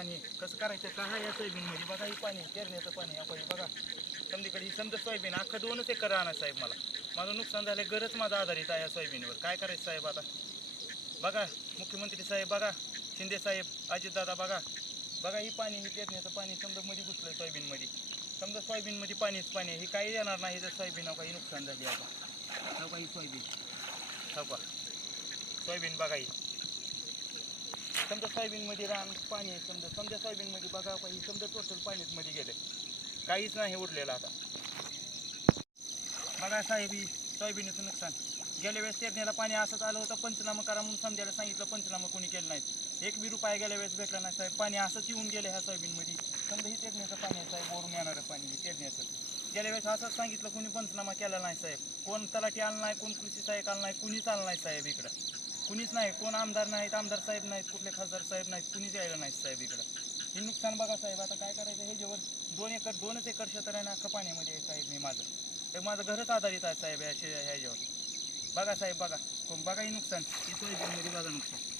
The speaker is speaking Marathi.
पाणी कसं करायचं काय या सोयाबीन मध्ये बघा ही पाणी पेरण्याचं पाणी या पाणी बघा. समदीकडे ही समजा सोयाबीन अख्खं दोनच एकर राहणार साहेब मला. माझं नुकसान झालं गरज माझा आधारित आहे या सोयाबीनवर. काय करायचं साहेब आता? बघा मुख्यमंत्री साहेब बघा शिंदे साहेब अजितदादा बघा. बघा ही पाणी ही पेरण्याचं पाणी समजा मध्ये घुसलं सोयाबीनमध्ये. समजा सोयाबीनमध्ये पाणीच पाणी आहे. हे काही येणार नाही जर सोयाबीन काही नुकसान झाली आता. हो ही सोयाबीन. हो सोयाबीन बघा ही. समजा सोयाबीनमध्ये रान पाणी आहे समजा समजा सोयाबीनमध्ये बघा पाहिजे समजा टोटल पाण्यामध्ये मध्ये गेले. काहीच नाही उरलेलं आता. बघा साहेब ही सोयाबीनचं नुकसान. गेल्या वेळेस पेरणीला पाणी असंच आलं होतं पंचनामा करा म्हणून समजायला सांगितलं पंचनामा कोणी केलं नाही एक बी रुपया गेल्या वेळेस भेटला नाही साहेब. पाणी असंच येऊन गेलं ह्या सोयाबीनमध्ये. समजा ही पेरण्याचं पाणी आहे साहेब वरून येणारं पाणी हे पेरण्याचं गेल्या वेळेस असंच सांगितलं कोणी पंचनामा केला नाही साहेब. कोण तलाठी आला नाही कोण कृषी सहाय्यक आला नाही कुणीच आलं नाही साहेब इकडं. कुणीच नाही कोण आमदार नाहीत आमदार साहेब नाहीत कुठले खासदार साहेब नाहीत कुणीच यायला नाहीत साहेब इकडं. हे नुकसान बघा साहेब आता काय करायचं? ह्याच्यावर दोन एकर दोनच एकर क्षेत्र आहे ना अख्खं पाण्यामध्ये आहे साहेब मी माझं. तर माझं घरच आधारित आहे साहेब ह्या शे- ह्याच्यावर. बघा साहेब बघा. बघा हे नुकसान. इथं बघा नुकसान.